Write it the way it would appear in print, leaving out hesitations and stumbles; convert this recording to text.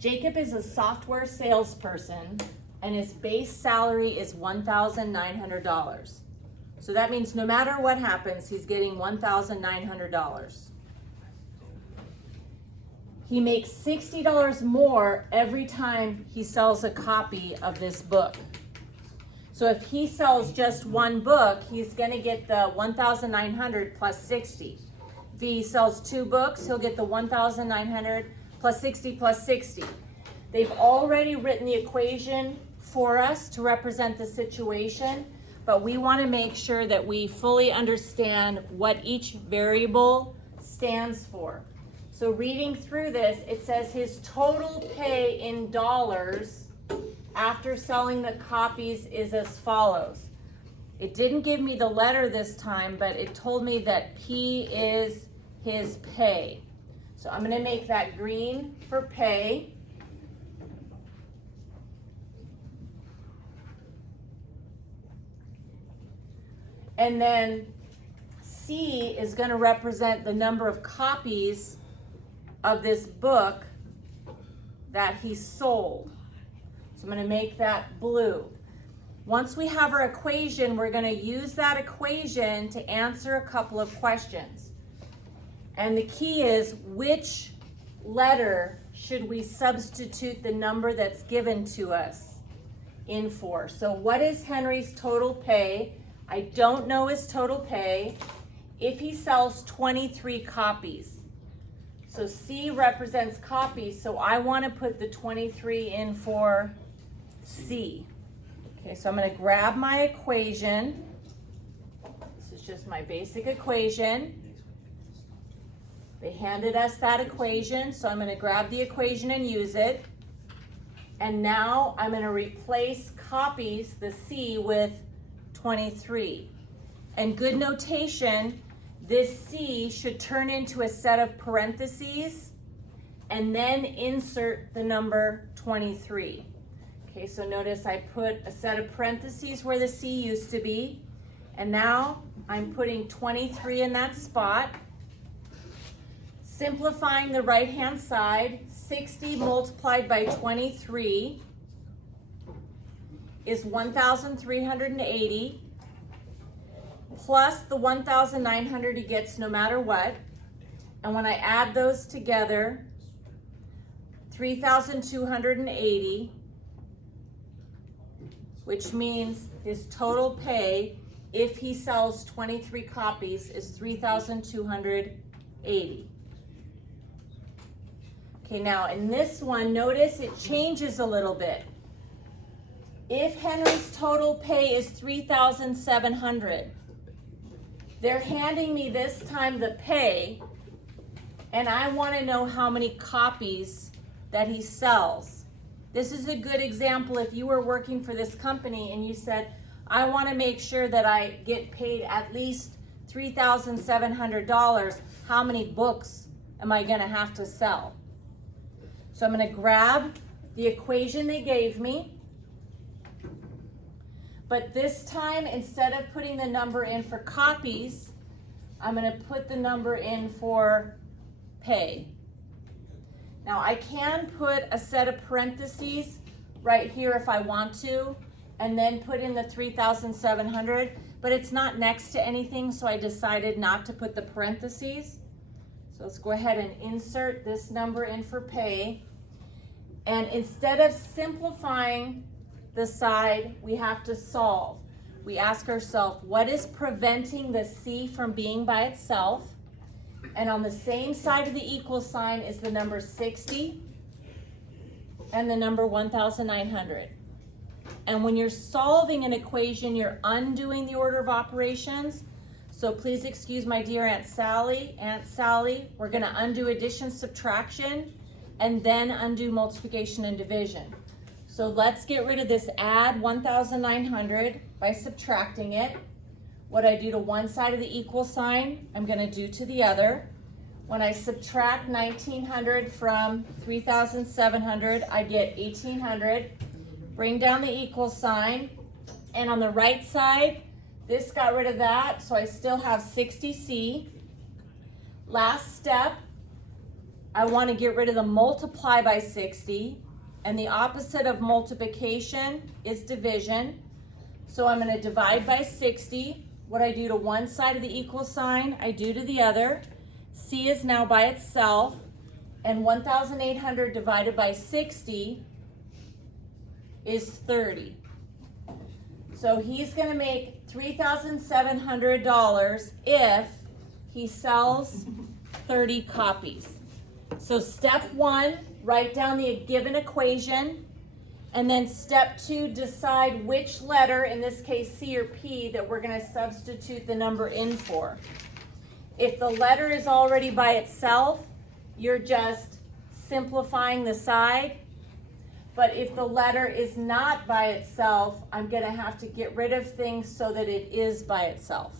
Jacob is a software salesperson and his base salary is $1,900. So that means no matter what happens, he's getting $1,900. He makes $60 more every time he sells a copy of this book. So if he sells just one book, he's going to get the $1,900 plus 60. If he sells two books, he'll get the $1,900 plus 60 plus 60. They've already written the equation for us to represent the situation, but we want to make sure that we fully understand what each variable stands for. So reading through this, it says his total pay in dollars after selling the copies is as follows. It didn't give me the letter this time, but it told me that P is his pay. So I'm going to make that green for pay. And then C is going to represent the number of copies of this book that he sold. So I'm going to make that blue. Once we have our equation, we're going to use that equation to answer a couple of questions. And the key is, which letter should we substitute the number that's given to us in for? So what is Henry's total pay? I don't know his total pay if he sells 23 copies. So C represents copies, so I want to put the 23 in for C. Okay, so I'm going to grab my equation. This is just my basic equation. They handed us that equation, so I'm going to grab the equation and use it. And now I'm going to replace copies, the C, with 23. And good notation, this C should turn into a set of parentheses and then insert the number 23. Okay, so notice I put a set of parentheses where the C used to be, and now I'm putting 23 in that spot. Simplifying the right-hand side, 60 multiplied by 23 is 1,380. Plus the 1,900 he gets no matter what. And when I add those together, 3,280, which means his total pay, if he sells 23 copies, is 3,280. Okay, now in this one, notice it changes a little bit. If Henry's total pay is 3,700, they're handing me this time the pay, and I want to know how many copies that he sells. This is a good example if you were working for this company and you said, I want to make sure that I get paid at least $3,700. How many books am I going to have to sell? So I'm going to grab the equation they gave me. But this time, instead of putting the number in for copies, I'm going to put the number in for pay. Now I can put a set of parentheses right here if I want to, and then put in the 3,700, but it's not next to anything, so I decided not to put the parentheses. So let's go ahead and insert this number in for pay. And instead of simplifying the side, we have to solve. We ask ourselves, what is preventing the C from being by itself? And on the same side of the equal sign is the number 60 and the number 1,900. And when you're solving an equation, you're undoing the order of operations. So please excuse my dear Aunt Sally. Aunt Sally, we're going to undo addition, subtraction, and then undo multiplication and division. So let's get rid of this add 1,900 by subtracting it. What I do to one side of the equal sign, I'm going to do to the other. When I subtract 1,900 from 3,700, I get 1,800. Bring down the equal sign. And on the right side, this got rid of that, so I still have 60C. Last step, I want to get rid of the multiply by 60, and the opposite of multiplication is division. So I'm going to divide by 60. What I do to one side of the equal sign, I do to the other. C is now by itself, and 1,800 divided by 60 is 30. So he's going to make $3,700 if he sells 30 copies. So step 1, write down the given equation, and then step 2, decide which letter, in this case C or P, that we're going to substitute the number in for. If the letter is already by itself, you're just simplifying the side. But if the letter is not by itself, I'm going to have to get rid of things so that it is by itself.